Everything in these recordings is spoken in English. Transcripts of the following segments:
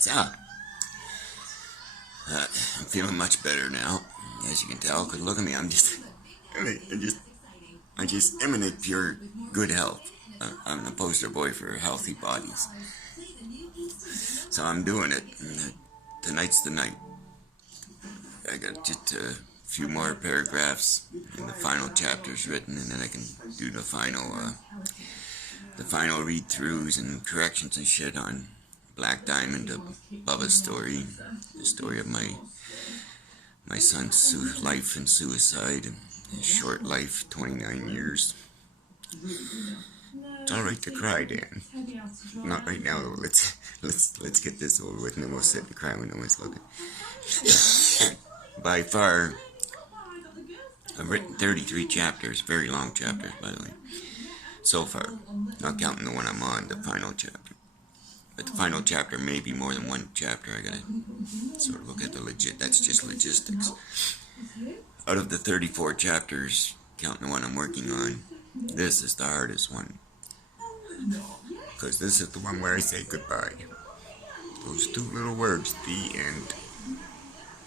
So, I'm feeling much better now, as you can tell. Cause look at me, I just emanate pure good health. I'm the poster boy for healthy bodies. So I'm doing it. And tonight's the night. I got just a few more paragraphs, and the final chapter's written, and then I can do the final read-throughs and corrections and shit on Black Diamond, Bubba's story, the story of my son's life and suicide, and his short life, 29 years. It's all right to cry, Dan. Not right now, though. Let's get this over with, and then we'll sit and cry when no one's looking. By far, I've written 33 chapters, very long chapters, by the way, so far, not counting the one I'm on, the final chapter. But the final chapter may be more than one chapter. I gotta sort of look at that's just logistics. Out of the 34 chapters, counting the one I'm working on, this is the hardest one. Because this is the one where I say goodbye. Those two little words, the end.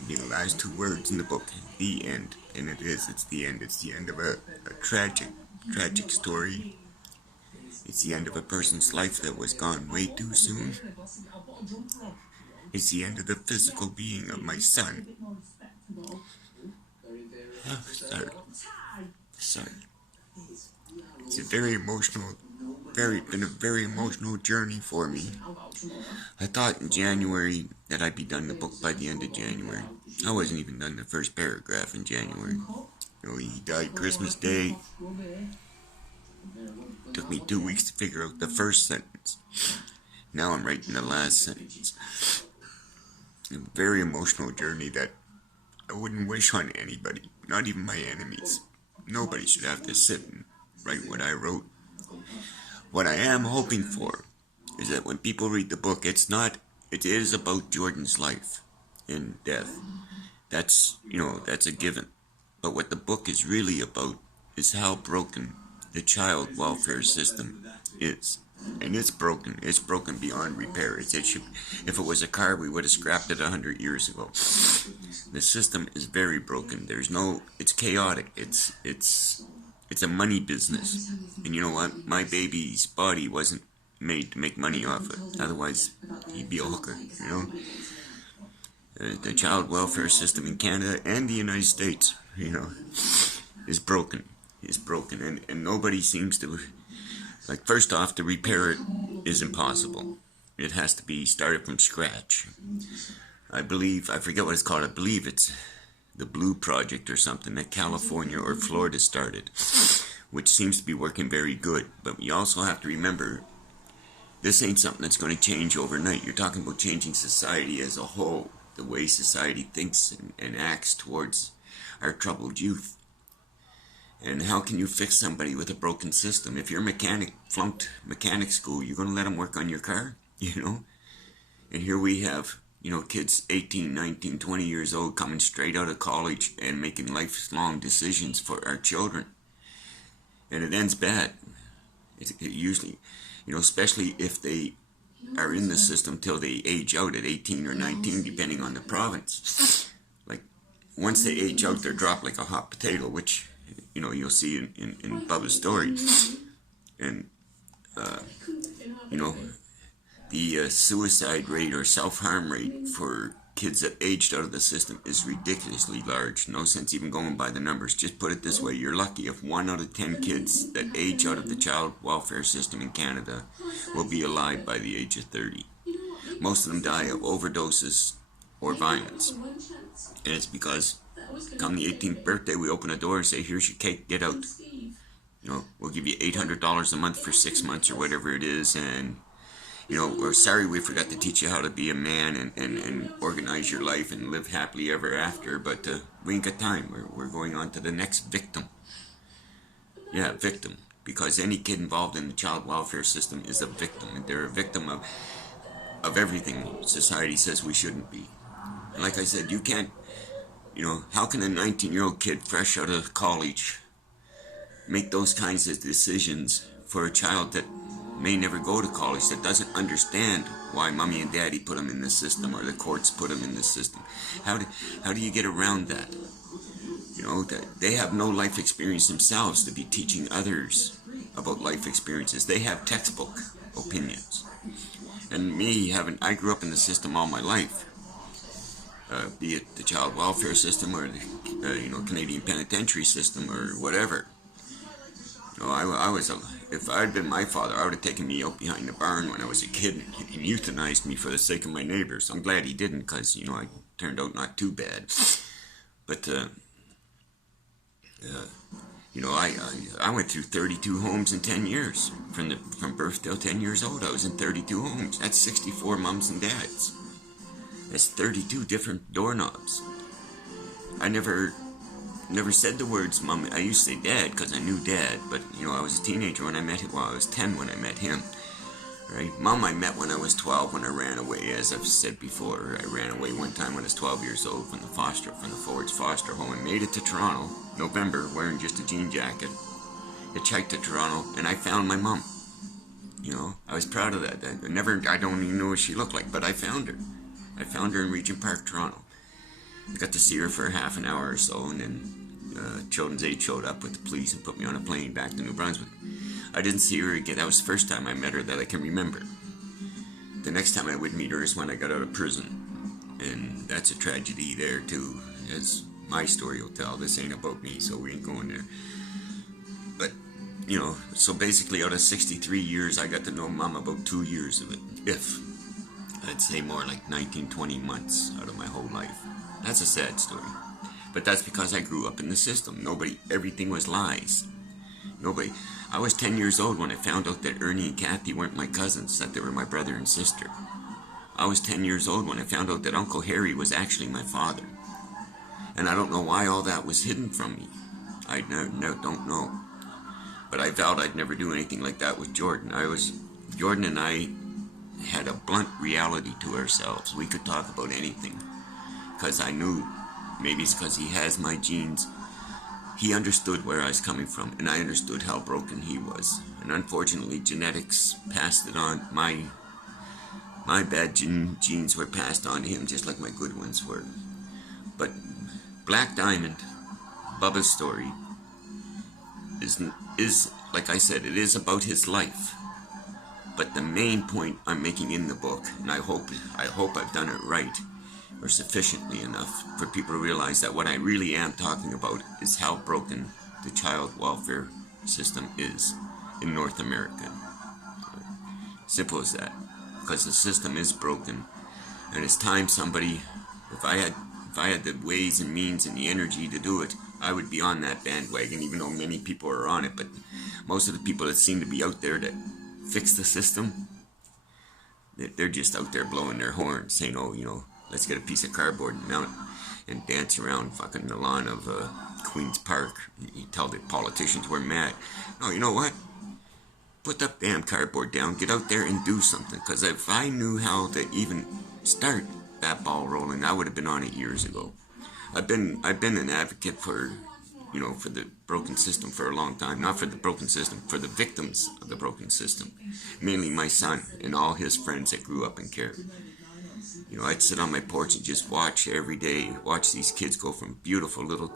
Be the last two words in the book, the end. And it's the end. It's the end of a tragic story. It's the end of a person's life that was gone way too soon. It's the end of the physical being of my son. Oh, sorry. It's a very emotional, been a very emotional journey for me. I thought in January that I'd be done the book by the end of January. I wasn't even done the first paragraph in January. He died Christmas Day. Took me 2 weeks to figure out the first sentence. Now I'm writing the last sentence. A very emotional journey that I wouldn't wish on anybody, not even my enemies. Nobody should have to sit and write what I wrote. What I am hoping for is that when people read the book, it is about Jordan's life and death. That's a given. But what the book is really about is how broken the child welfare system is. And it's broken. It's broken beyond repair. If it was a car, we would have scrapped it 100 years ago. The system is very broken. It's chaotic. It's a money business. And you know what? My baby's body wasn't made to make money off it. Otherwise, he'd be a hooker, The child welfare system in Canada and the United States, is broken. Is broken. And nobody seems to... first off, to repair it is impossible. It has to be started from scratch. I forget what it's called. I believe it's the Blue Project or something that California or Florida started, which seems to be working very good. But you also have to remember, this ain't something that's going to change overnight. You're talking about changing society as a whole, the way society thinks and acts towards our troubled youth. And how can you fix somebody with a broken system? If your mechanic flunked mechanic school, you're going to let him work on your car, And here we have, kids 18, 19, 20 years old coming straight out of college and making lifelong decisions for our children. And it ends bad. It usually, especially if they are in the system till they age out at 18 or 19, depending on the province. Once they age out, they're dropped like a hot potato, which... you'll see in Bubba's story. And, the suicide rate or self-harm rate for kids that aged out of the system is ridiculously large. No sense even going by the numbers. Just put it this way, you're lucky if 1 out of 10 kids that age out of the child welfare system in Canada will be alive by the age of 30. Most of them die of overdoses or violence. And it's because come the 18th birthday, we open a door and say, here's your cake, get out. We'll give you $800 a month for 6 months or whatever it is, and, we're sorry we forgot to teach you how to be a man and organize your life and live happily ever after, but we ain't got time. We're going on to the next victim. Yeah, victim. Because any kid involved in the child welfare system is a victim, and they're a victim of everything society says we shouldn't be. And like I said, you can't... how can a 19-year-old kid fresh out of college make those kinds of decisions for a child that may never go to college, that doesn't understand why mommy and daddy put them in this system, or the courts put them in this system. How do you get around that? You know, that they have no life experience themselves to be teaching others about life experiences. They have textbook opinions. And me, I grew up in the system all my life. Be it the child welfare system or the Canadian penitentiary system or whatever. You know, if I'd been my father, I would have taken me out behind the barn when I was a kid and euthanized me for the sake of my neighbors. I'm glad he didn't, because I turned out not too bad. But I went through 32 homes in 10 years. From birth till 10 years old, I was in 32 homes. That's 64 moms and dads. That's 32 different doorknobs. I never said the words mom. I used to say dad because I knew dad, but I was a teenager when I met him. Well, I was 10 when I met him. Right? Mom I met when I was 12 when I ran away. As I've said before, I ran away one time when I was 12 years old from the Fords foster home. I made it to Toronto, November, wearing just a jean jacket. Hitchhiked to Toronto, and I found my mom. I was proud of that. I don't even know what she looked like, but I found her. I found her in Regent Park, Toronto. I got to see her for half an hour or so, and then Children's Aid showed up with the police and put me on a plane back to New Brunswick. I didn't see her again. That was the first time I met her that I can remember. The next time I would meet her is when I got out of prison. And that's a tragedy there, too. As my story will tell. This ain't about me, so we ain't going there. But, so basically out of 63 years, I got to know Mom about 2 years of it. I'd say more like 19, 20 months out of my whole life. That's a sad story. But that's because I grew up in the system. Everything was lies. I was 10 years old when I found out that Ernie and Kathy weren't my cousins, that they were my brother and sister. I was 10 years old when I found out that Uncle Harry was actually my father. And I don't know why all that was hidden from me. I don't know. But I vowed I'd never do anything like that with Jordan. Jordan and I had a blunt reality to ourselves. We could talk about anything. Because I knew, maybe it's because he has my genes, he understood where I was coming from, and I understood how broken he was. And unfortunately, genetics passed it on. My bad genes were passed on to him, just like my good ones were. But Black Diamond, Bubba's story, is like I said, it is about his life. But the main point I'm making in the book, and I hope I've done it right, or sufficiently enough for people to realize that what I really am talking about is how broken the child welfare system is in North America. Simple as that. Because the system is broken, and it's time somebody, if I had the ways and means and the energy to do it, I would be on that bandwagon, even though many people are on it. But most of the people that seem to be out there to fix the system, they're just out there blowing their horn, saying, let's get a piece of cardboard and mount and dance around fucking the lawn of Queen's Park. You tell the politicians we're mad. No, you know what? Put that damn cardboard down, get out there and do something. Because if I knew how to even start that ball rolling, I would have been on it years ago. I've been an advocate for the broken system for a long time. Not for the broken system, for the victims of the broken system. Mainly my son and all his friends that grew up in care. I'd sit on my porch and just watch every day, watch these kids go from beautiful little,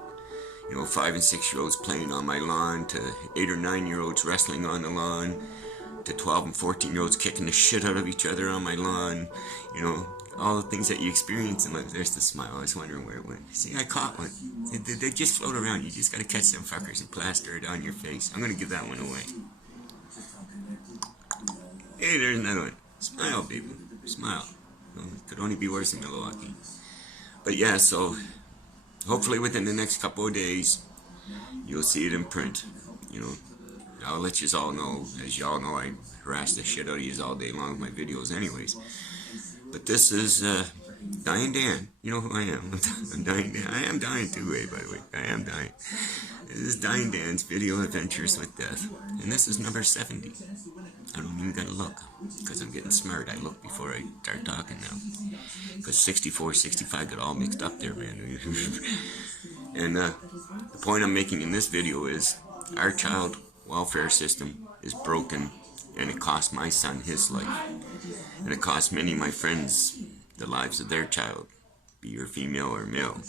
5 and 6 year olds playing on my lawn to 8 or 9 year olds wrestling on the lawn to 12 and 14 year olds kicking the shit out of each other on my lawn. All the things that you experience in life. There's the smile. I was wondering where it went. See, I caught one. They just float around. You just gotta catch them fuckers and plaster it on your face. I'm gonna give that one away. Hey, there's another one. Smile, people. Smile. It could only be worse in Milwaukee. But yeah, so hopefully within the next couple of days, you'll see it in print. I'll let you all know. As y'all know, I harass the shit out of you all day long with my videos anyways. But this is Dying Dan. You know who I am. I'm Dying Dan. I am dying too, by the way. I am dying. This is Dying Dan's Video Adventures with Death. And this is number 70. I don't even gotta look, because I'm getting smart. I look before I start talking now. Because 64, 65 got all mixed up there, man. And the point I'm making in this video is, our child welfare system is broken, And it cost my son his life. And it cost many of my friends the lives of their child, be you female or male.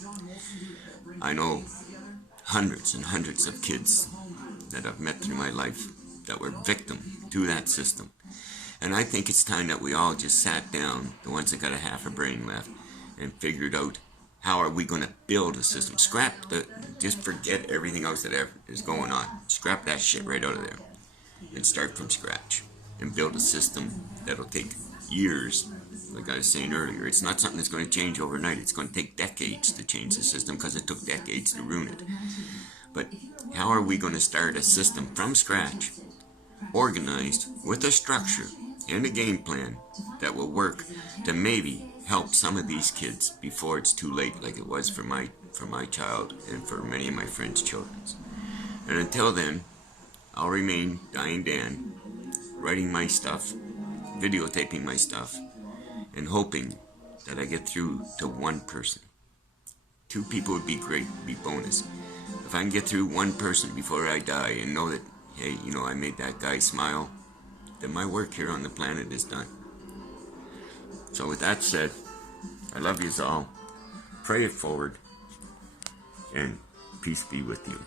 I know hundreds and hundreds of kids that I've met through my life that were victim to that system. And I think it's time that we all just sat down, the ones that got a half a brain left, and figured out how are we going to build a system. Just forget everything else that is going on. Scrap that shit right out of there and start from scratch and build a system that'll take years. Like I was saying earlier, it's not something that's going to change overnight. It's going to take decades to change the system because it took decades to ruin it. But how are we going to start a system from scratch, organized with a structure and a game plan that will work to maybe help some of these kids before it's too late, like it was for my child and for many of my friends' children. And until then, I'll remain Dying Dan, writing my stuff, videotaping my stuff, and hoping that I get through to one person. 2 people would be great, be bonus. If I can get through one person before I die and know that, hey, I made that guy smile, then my work here on the planet is done. So with that said, I love yous all. Pray it forward, and peace be with you.